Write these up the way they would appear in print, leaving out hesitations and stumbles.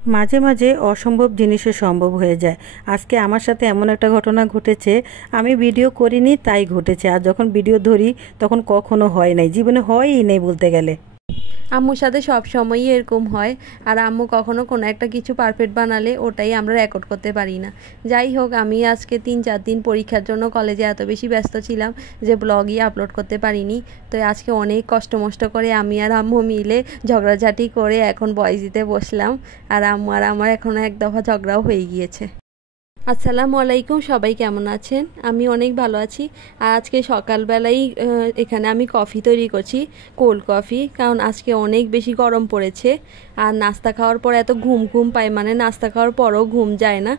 মাঝে মাঝে অসম্ভব জিনিসও সম্ভব হয়ে যায়। আজকে আমার সাথে এমন একটা ঘটনা ঘটেছে, আমি ভিডিও করিনি তাই ঘটেছে, আর যখন ভিডিও ধরি তখন কখনো হয় নাই, জীবনে হয়ই নেই বলতে গেলে। আম্মুর সাথে সব সময়ই এরকম হয়। আর আম্মু কখনো কোনো একটা কিছু পারফেক্ট বানালে ওটাই আমরা রেকর্ড করতে পারি না। যাই হোক, আমি আজকে 3-4 দিন পরীক্ষার জন্য কলেজে এত বেশি ব্যস্ত ছিলাম যে ব্লগই আপলোড করতে পারিনি। তো আজকে অনেক কষ্ট মষ্ট করে আমি আর আম্মু মিলে ঝগড়াঝাটি করে এখন ভয়েস দিতে বসলাম। আর আম্মু আর আমার এখনও এক দফা ঝগড়াও হয়ে গিয়েছে। আসসালামু আলাইকুম, সবাই কেমন আছেন? আমি অনেক ভালো আছি। আর আজকে সকালবেলাই এখানে আমি কফি তৈরি করছি, কোল্ড কফি, কারণ আজকে অনেক বেশি গরম পড়েছে। আর নাস্তা খাওয়ার পর এত ঘুম ঘুম পায়, মানে নাস্তা খাওয়ার পরও ঘুম যায় না।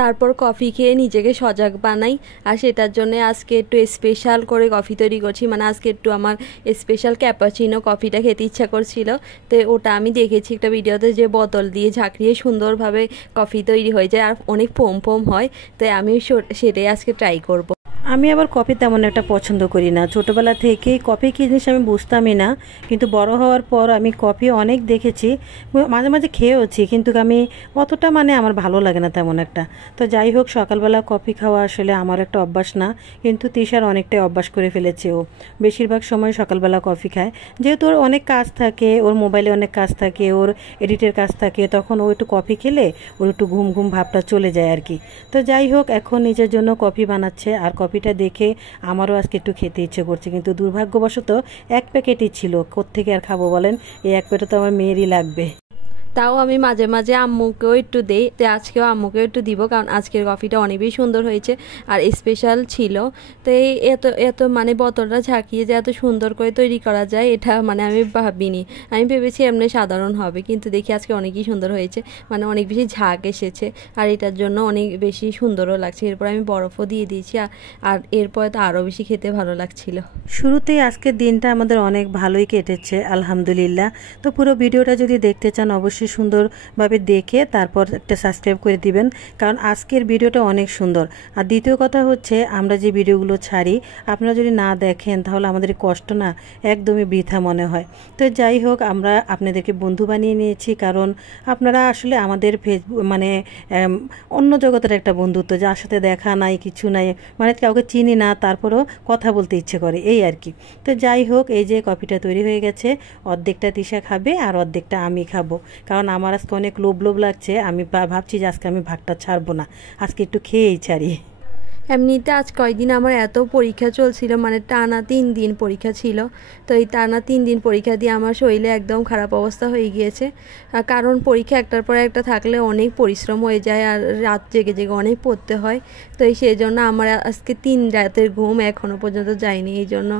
তারপর কফি খেয়ে নিজেকে সজাগ বানাই। আর সেটার জন্য আজকে একটু স্পেশাল করে কফি তৈরি করছি, মানে আজকে একটু আমার স্পেশাল ক্যাপাচিনো কফিটা খেতে ইচ্ছা করছিল। তো ওটা আমি দেখেছি একটা ভিডিওতে, যে বোতল দিয়ে ঝাঁকড়িয়ে সুন্দরভাবে কফি তৈরি হয়ে যায় আর অনেক ফোম ফোম হয়। তো আমি সেটাই আজকে ট্রাই করব। আমি আবার কফি তেমন একটা পছন্দ করি না, ছোটোবেলা থেকেই কফি কী জিনিস আমি বুঝতামই না, কিন্তু বড় হওয়ার পর আমি কফি অনেক দেখেছি, মাঝে মাঝে খেয়েওছি, কিন্তু আমি অতটা আমার ভালো লাগে না তেমন একটা। তো যাই হোক, সকালবেলা কফি খাওয়া আসলে আমার একটা অভ্যাস না, কিন্তু তৃষার অনেকটাই অভ্যাস করে ফেলেছে। ও বেশিরভাগ সময় সকালবেলা কফি খায়, যেহেতু ওর অনেক কাজ থাকে, ওর মোবাইলে অনেক কাজ থাকে, ওর এডিটের কাজ থাকে, তখন ও একটু কফি খেলে ওর একটু ঘুম ঘুম ভাবটা চলে যায় আর কি। তো যাই হোক, এখন নিজের জন্য কফি বানাচ্ছে, আর কফিটা দেখে আমারও আজকে একটু খেতে ইচ্ছে করছে, কিন্তু দুর্ভাগ্যবশত এক প্যাকেটই ছিল, কোত্থেকে আর খাবো বলেন, এই এক প্যাকেট তো আমার মেয়েরই লাগবে। তাও আমি মাঝে মাঝে আম্মুকেও একটু দেই, তো আজকেও আম্মুকেও একটু দিব, কারণ আজকের কফিটা অনেক বেশি সুন্দর হয়েছে আর স্পেশাল ছিল। তো এই এত এত বোতলটা ঝাঁকিয়ে যে এত সুন্দর করে তৈরি করা যায়, এটা আমি ভাবিনি। আমি ভেবেছি এমনি সাধারণ হবে, কিন্তু দেখি আজকে অনেকই সুন্দর হয়েছে, অনেক বেশি ঝাঁক এসেছে আর এটার জন্য অনেক বেশি সুন্দরও লাগছে। এরপর আমি বরফও দিয়ে দিয়েছি, আর এরপরে তো আরও বেশি খেতে ভালো লাগছিল। শুরুতেই আজকের দিনটা আমাদের অনেক ভালোই কেটেছে আলহামদুলিল্লাহ। তো পুরো ভিডিওটা যদি দেখতে চান অবশ্যই সুন্দরভাবে দেখে তারপর একটা সাবস্ক্রাইব করে দিবেন, কারণ আজকের ভিডিওটা অনেক সুন্দর। আর দ্বিতীয় কথা হচ্ছে, আমরা যে ভিডিওগুলো ছাড়ি আপনারা যদি না দেখেন তাহলে আমাদের কষ্ট না একদমই বৃথা মনে হয়। তো যাই হোক, আমরা আপনাদেরকে বন্ধু বানিয়ে নিয়েছি, কারণ আপনারা আসলে আমাদের ফেসবুক অন্য জগতের একটা বন্ধুত্ব, যার সাথে দেখা নাই কিছু নাই, কাউকে চিনি না, তারপরও কথা বলতে ইচ্ছে করে, এই আর কি। তো যাই হোক, এই যে কফিটা তৈরি হয়ে গেছে, অর্ধেকটা তৃষা খাবে আর অর্ধেকটা আমি খাবো, কারণ আমার আজকে অনেক লোভ লোভ লাগছে। আমি ভাবছি যে আজকে আমি ভাগটা ছাড়বো না, আজকে একটু খেয়েই ছাড়ি। এমনিতে আজ কয়েকদিন আমার এত পরীক্ষা চলছিল, টানা 3 দিন পরীক্ষা ছিল। তো এই টানা 3 দিন পরীক্ষা দিয়ে আমার শরীরে একদম খারাপ অবস্থা হয়ে গিয়েছে। কারণ পরীক্ষা একটার পর একটা থাকলে অনেক পরিশ্রম হয়ে যায় আর রাত জেগে জেগে অনেক পড়তে হয়। তো সেই জন্য আমার আজকে 3 রাতের ঘুম এখনও পর্যন্ত যায়নি। এই জন্য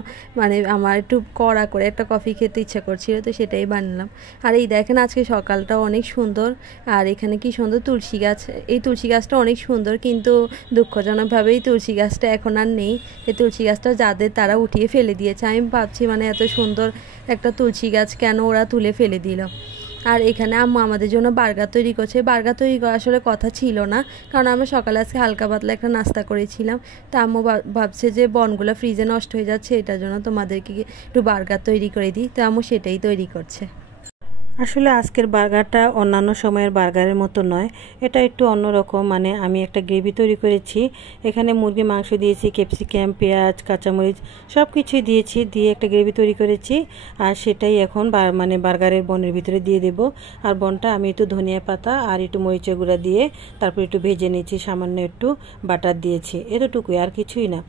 আমার একটু কড়া করে একটা কফি খেতে ইচ্ছা করছিল, তো সেটাই বানালাম। আর এই দেখেন, আজকে সকালটাও অনেক সুন্দর। আর এখানে কি সুন্দর তুলসী গাছ, এই তুলসী গাছটা অনেক সুন্দর, কিন্তু দুঃখজনকভাবে এই তুলসী গাছটা এখন আর নেই। এই তুলসী গাছটা যাদের তারা উঠিয়ে ফেলে দিয়েছে। আমি ভাবছি এত সুন্দর একটা তুলসী গাছ কেন ওরা তুলে ফেলে দিল। আর এখানে আম্মু আমাদের জন্য বার্গার তৈরি করছে। বার্গার তৈরি করা আসলে কথা ছিল না, কারণ আমরা সকালে আজকে হালকা পাতলা একটা নাস্তা করেছিলাম। তা আম্মু ভাবছে যে বনগুলো ফ্রিজে নষ্ট হয়ে যাচ্ছে, এটার জন্য তোমাদেরকে একটু বার্গার তৈরি করে দিই। তো আম্মু সেটাই তৈরি করছে। আসলে আজকের বার্গারটা অন্যান্য সময়ের বার্গারের মতো নয়, এটা একটু অন্যরকম। আমি একটা গ্রেভি তৈরি করেছি, এখানে মুরগি মাংস দিয়েছি, ক্যাপসিকাম, পেঁয়াজ, কাঁচামরিচ সব কিছুই দিয়েছি, দিয়ে একটা গ্রেভি তৈরি করেছি। আর সেটাই এখন বার্গারের বনের ভিতরে দিয়ে দেব। আর বনটা আমি একটু ধনিয়া পাতা আর একটু মরিচের গুঁড়া দিয়ে তারপর একটু ভেজে নিয়েছি, সামান্য একটু বাটার দিয়েছি, এতটুকুই, আর কিছুই না।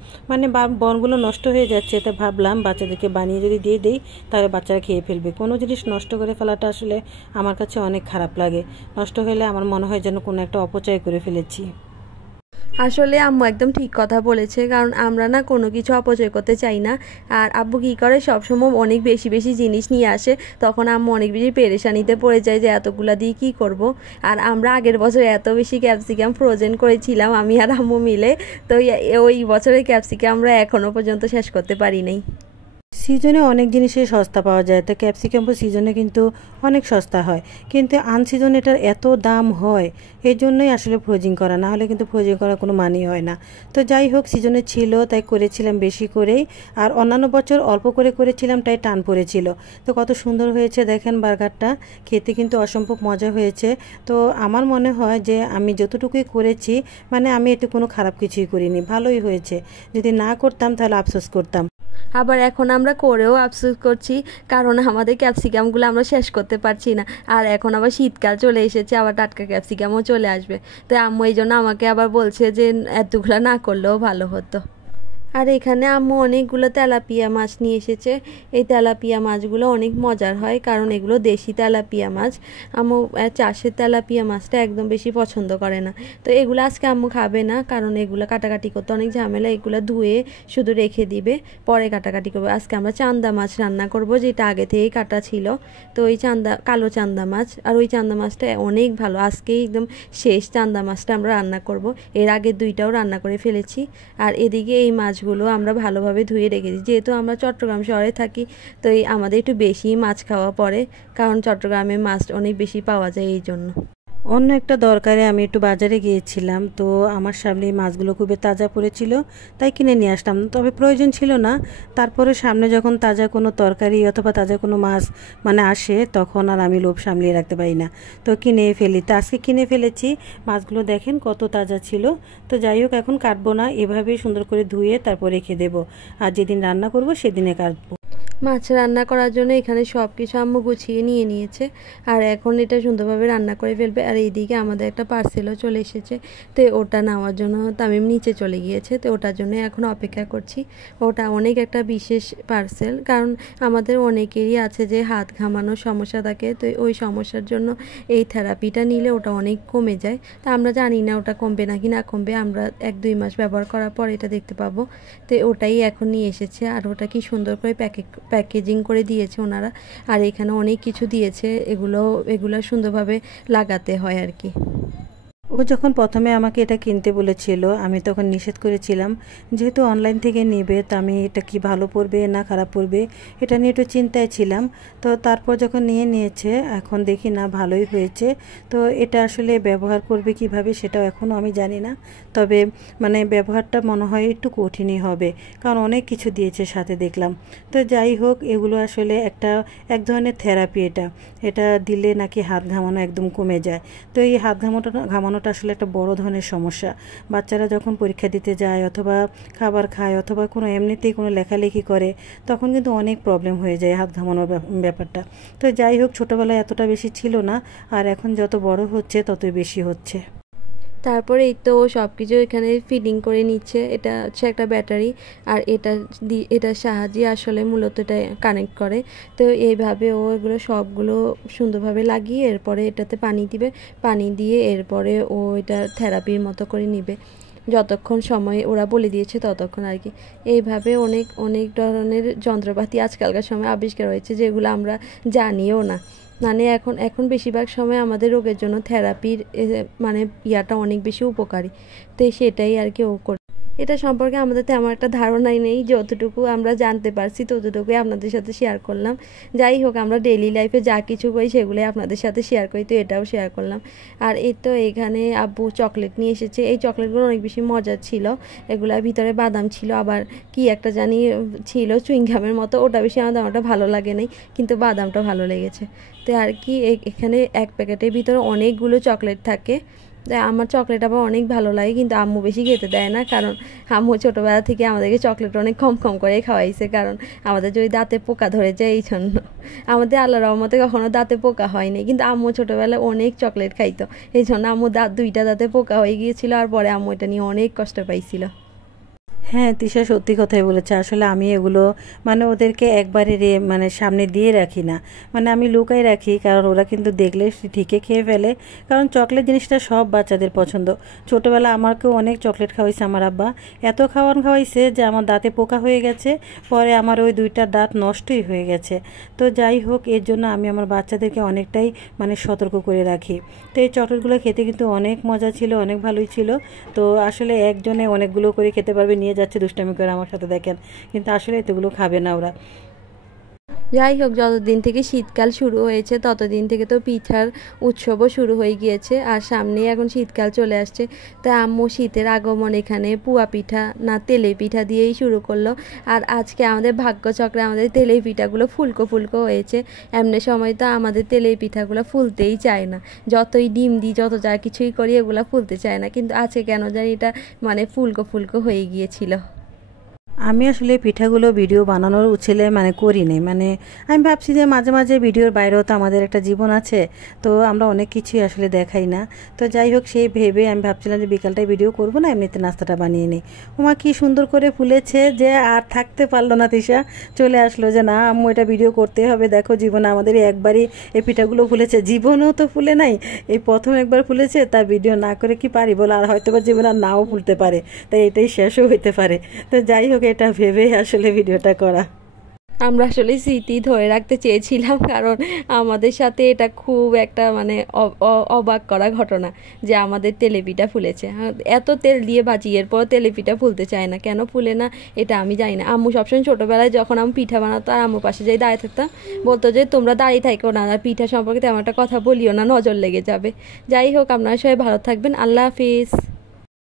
বনগুলো নষ্ট হয়ে যাচ্ছে, তা ভাবলাম বাচ্চাদেরকে বানিয়ে যদি দিয়ে দিই তাহলে বাচ্চারা খেয়ে ফেলবে। কোনো জিনিস নষ্ট করে ফেলাটা আসলে আমার কাছে অনেক খারাপ লাগে। নষ্ট হলে আমার মনে হয় যেন কোনো একটা অপচয় করে ফেলেছি। আসলে আম্মু একদম ঠিক কথা বলেছে, কারণ আমরা না কোনো কিছু অপচয় করতে চাই না। আর আব্বু কী করে, সবসময় অনেক বেশি বেশি জিনিস নিয়ে আসে, তখন আম্মু অনেক বেশি পেরেশানিতে পড়ে যায় যে এতগুলা দিয়ে কী করব। আর আমরা আগের বছর এত বেশি ক্যাপসিকাম ফ্রোজেন করেছিলাম আমি আর আম্মু মিলে, তো ওই বছরের ক্যাপসিকাম আমরা এখনও পর্যন্ত শেষ করতে পারি নাই। সিজনে অনেক জিনিসই সস্তা পাওয়া যায়, তো ক্যাপসিকামও সিজনে কিন্তু অনেক সস্তা হয়, কিন্তু আনসিজনে এটার এত দাম হয়, এই জন্যই আসলে ফ্রোজিং করা, না হলে কিন্তু ফ্রোজিং করার কোনো মানেই হয় না। তো যাই হোক, সিজনে ছিল তাই করেছিলাম বেশি করেই, আর অন্যান্য বছর অল্প করে করেছিলাম তাই টান পড়েছিল। তো কত সুন্দর হয়েছে দেখেন, বার্গারটা খেতে কিন্তু অসম্ভব মজা হয়েছে। তো আমার মনে হয় যে আমি যতটুকুই করেছি, মানে আমি এতে কোনো খারাপ কিছুই করিনি, ভালোই হয়েছে। যদি না করতাম তাহলে আফসোস করতাম। আবার এখন আমরা করেও আফসোস করছি, কারণ আমাদের ক্যাপসিকামগুলো আমরা শেষ করতে পারছি না। আর এখন আবার শীতকাল চলে এসেছে, আবার টাটকা ক্যাপসিকামও চলে আসবে। তো আম্মু এই জন্য আমাকে আবার বলছে যে এতগুলো না করলেও ভালো হতো। আর এখানে আম্মু অনেকগুলো তেলাপিয়া মাছ নিয়ে এসেছে। এই তেলাপিয়া মাছগুলো অনেক মজার হয়, কারণ এগুলো দেশি তেলাপিয়া মাছ। আম্মু চাষের তেলাপিয়া মাছটা একদম বেশি পছন্দ করে না। তো এগুলো আজকে আম্মু খাবে না, কারণ এগুলো কাটাকাটি করতে অনেক ঝামেলা। এগুলো ধুয়ে শুধু রেখে দিবে, পরে কাটাকাটি করবে। আজকে আমরা চান্দা মাছ রান্না করব, যেটা আগে থেকেই কাটা ছিল। তো ওই কালো চান্দা মাছ, আর ওই চান্দা মাছটা অনেক ভালো। আজকেই একদম শেষ চান্দা মাছটা আমরা রান্না করব। এর আগে দুইটাও রান্না করে ফেলেছি। আর এদিকে এই মাছগুলো আমরা ভালোভাবে ধুয়ে রেখেছি, যেহেতু আমরা চট্টগ্রাম শহরে থাকি, তো আমাদের একটু বেশি মাছ খাওয়া পড়ে, কারণ চট্টগ্রামে মাছ অনেক বেশি পাওয়া যায় এই জন্য। অন্য একটা দরকারে আমি একটু বাজারে গিয়েছিলাম, তো আমার সামনে এই মাছগুলো খুবই তাজা পড়েছিল, তাই কিনে নিয়ে আসলাম। তবে প্রয়োজন ছিল না, তারপরে সামনে যখন তাজা কোনো তরকারি অথবা তাজা কোনো মাছ মানে আসে, তখন আর আমি লোভ সামলিয়ে রাখতে পারি না, তো কিনে ফেলি। তো আজকে কিনে ফেলেছি। মাছগুলো দেখেন কত তাজা ছিল। তো যাই হোক, এখন কাটবো না, এভাবেই সুন্দর করে ধুয়ে তারপর রেখে দেবো, আর যেদিন রান্না করব সেদিনে কাটবো। মাছ রান্না করার জন্য এখানে সব কিছু আম্মু গুছিয়ে নিয়ে নিয়েছে, আর এখন এটা সুন্দরভাবে রান্না করে ফেলবে। আর এইদিকে আমাদের একটা পার্সেলও চলে এসেছে, তো ওটা নেওয়ার জন্য তামিম নিচে চলে গিয়েছে, তো ওটার জন্য এখন অপেক্ষা করছি। ওটা অনেক একটা বিশেষ পার্সেল, কারণ আমাদের অনেকেরই আছে যে হাত ঘামানোর সমস্যা থাকে, তো ওই সমস্যার জন্য এই থেরাপিটা নিলে ওটা অনেক কমে যায়। তা আমরা জানি না ওটা কমবে নাকি না কমবে, আমরা 1-2 মাস ব্যবহার করার পর এটা দেখতে পাবো। তো ওটাই এখন নিয়ে এসেছে, আর ওটা কি সুন্দর করে প্যাকেজিং করে দিয়েছে ওনারা। আর এখানে অনেক কিছু দিয়েছে, এগুলো সুন্দরভাবে লাগাতে হয় আর কি। ও যখন প্রথমে আমাকে এটা কিনতে বলেছিল, আমি তখন নিষেধ করেছিলাম, যেহেতু অনলাইন থেকে নেবে, তো আমি এটা কি ভালো পড়বে না খারাপ পড়বে এটা নিয়ে একটু চিন্তায় ছিলাম। তো তারপর যখন নিয়েছে, এখন দেখি না ভালোই হয়েছে। তো এটা আসলে ব্যবহার করবে কিভাবে সেটাও এখনও আমি জানি না, তবে মানে ব্যবহারটা মনে হয় একটু কঠিনই হবে, কারণ অনেক কিছু দিয়েছে সাথে দেখলাম। তো যাই হোক, এগুলো আসলে এক ধরনের থেরাপি। এটা দিলে নাকি হাত ঘামানো একদম কমে যায়। তো এই হাত ঘামানোটা আসলে একটা বড় ধরনের সমস্যা। বাচ্চারা যখন পরীক্ষা দিতে যায় অথবা খাবার খায় অথবা কোনো এমনিতেই কোনো লেখালেখি করে, তখন কিন্তু অনেক প্রবলেম হয়ে যায় হাত ঘামানোর ব্যাপারটা। তো যাই হোক, ছোটোবেলায় এতটা বেশি ছিল না, আর এখন যত বড় হচ্ছে ততই বেশি হচ্ছে। তারপরে এই তো সব কিছু এখানে ফিটিং করে নিচ্ছে। এটা হচ্ছে একটা ব্যাটারি, আর এটার সাহায্যে আসলে মূলত এটা কানেক্ট করে। তো এইভাবে ও এগুলো সবগুলো সুন্দরভাবে লাগিয়ে এরপরে এটাতে পানি দিবে, পানি দিয়ে এরপরে ও এটা থেরাপির মতো করে নিবে, যতক্ষণ সময় ওরা বলে দিয়েছে ততক্ষণ আর কি। এইভাবে অনেক অনেক ধরনের যন্ত্রপাতি আজকালকার সময় আবিষ্কার হয়েছে, যেগুলো আমরা জানিও না। মানে এখন বেশিরভাগ সময় আমাদের রোগের জন্য থেরাপির মানে ইয়াটা অনেক বেশি উপকারী, তো সেটাই আর কি ও করে। এটা সম্পর্কে আমাদের তেমন একটা ধারণাই নেই, যতটুকু আমরা জানতে পারছি ততটুকুই আপনাদের সাথে শেয়ার করলাম। যাই হোক, আমরা ডেইলি লাইফে যা কিছু করি সেগুলোই আপনাদের সাথে শেয়ার করি, তো এটাও শেয়ার করলাম। আর এই তো এখানে আব্বু চকলেট নিয়ে এসেছে। এই চকলেটগুলো অনেক বেশি মজার ছিল, এগুলোর ভিতরে বাদাম ছিল, আবার কি একটা জানি ছিল চুইংগামের মতো, ওটা বেশি আমারটা ভালো লাগে নাই, কিন্তু বাদামটা ভালো লেগেছে। তো আর কি, এখানে এক প্যাকেটের ভিতরে অনেকগুলো চকলেট থাকে। আমার চকলেট আবার অনেক ভালো লাগে, কিন্তু আম্মু বেশি খেতে দেয় না, কারণ আম্মু ছোটোবেলা থেকে আমাদেরকে চকলেট অনেক কম কম করে খাওয়াইছে, কারণ আমাদের যদি দাঁতে পোকা ধরে যায় এই জন্য। আমাদের আল্লাহর রহমতে কখনো দাঁতে পোকা হয়নি, কিন্তু আম্মু ছোটোবেলায় অনেক চকলেট খাইতো, এই জন্য আম্মু দুইটা দাঁতে পোকা হয়ে গিয়েছিল, আর পরে আম্মু এটা নিয়ে অনেক কষ্ট পাইছিল। হ্যাঁ, তিশা সত্যি কথাই বলেছে। আসলে আমি এগুলো মানে ওদেরকে একবারে মানে সামনে দিয়ে রাখি না, মানে আমি লুকাই রাখি, কারণ ওরা কিন্তু দেখলে ঠিকই খেয়ে ফেলে। কারণ চকলেট জিনিসটা সব বাচ্চাদের পছন্দ। ছোটোবেলা আমাকেও অনেক চকলেট খাওয়াইছে আমার আব্বা, এত খাওয়াইছে যে আমার দাঁতে পোকা হয়ে গেছে, পরে আমার ওই 2টা দাঁত নষ্টই হয়ে গেছে। তো যাই হোক, এর জন্য আমি আমার বাচ্চাদেরকে অনেকটাই মানে সতর্ক করে রাখি। তো এই চকলেটগুলো খেতে কিন্তু অনেক মজা ছিল, অনেক ভালোই ছিল। তো আসলে একজনে অনেকগুলো করে খেতে পারবে, নিয়ে নিয়ে যাচ্ছে দুষ্টামি করে আমার সাথে, দেখেন। কিন্তু আসলে এতগুলো খাবে না ওরা। যাই হোক, যতদিন থেকে শীতকাল শুরু হয়েছে ততদিন থেকে তো পিঠার উৎসবও শুরু হয়ে গিয়েছে, আর সামনেই এখন শীতকাল চলে আসছে। তো আম্মু শীতের আগমন এখানে পুয়া পিঠা না তেলে পিঠা দিয়েই শুরু করলো। আর আজকে আমাদের ভাগ্যচক্রে আমাদের তেলে পিঠাগুলো ফুলকো ফুলকো হয়েছে। এমনি সময় তো আমাদের তেলে পিঠাগুলো ফুলতেই চায় না, যতই ডিম দিই যত যা কিছুই করি এগুলো ফুলতে চায় না, কিন্তু আজকে কেন জানি এটা মানে ফুলকো ফুলকো হয়ে গিয়েছিল। আমি আসলে পিঠাগুলো ভিডিও বানানোর উচ্ছেলে করি নাই, আমি ভাবছি যে মাঝে মাঝে ভিডিওর বাইরেও তো আমাদের একটা জীবন আছে, তো আমরা অনেক কিছুই আসলে দেখাই না। তো যাই হোক, সেই ভেবে আমি ভাবছিলাম যে বিকালটায় ভিডিও করব না, এমনিতে নাস্তাটা বানিয়ে নিই। ওমা কি সুন্দর করে ফুলেছে যে আর থাকতে পারলো না, তৃষা চলে আসলো যে না আম্মু এটা ভিডিও করতে হবে। দেখো জীবনে আমাদের একবারই এই পিঠাগুলো ফুলেছে, জীবনেও তো ফুলে নাই, এই প্রথম একবার ফুলেছে, তা ভিডিও না করে কি পারি বলো? আর হয়তো বা জীবন আর নাও ফুলতে পারে, তাই এটাই শেষও হইতে পারে। তো যাই হোক, এটা ভেবেই আসলে ভিডিওটা করা। আমরা আসলে স্মৃতি ধরে রাখতে চেয়েছিলাম, কারণ আমাদের সাথে এটা খুব একটা অবাক করা ঘটনা যে আমাদের তেলেপিঠা ফুলেছে। এত তেল দিয়ে ভাজি, এরপর তেলেপিঠা ফুলতে চায় না, কেন ফুলে না এটা আমি জানি না। আম্মু সবসময় ছোটোবেলায় যখন আমি পিঠা বানাতো আর আম্মুর পাশে যাই দাঁড়িয়ে থাকতাম, বলতো যে তোমরা দাঁড়িয়ে থাকো না, আর পিঠা সম্পর্কে তেমন একটা কথা বলিও না, নজর লেগে যাবে। যাই হোক, আপনারা সবাই ভালো থাকবেন। আল্লাহ হাফিজ।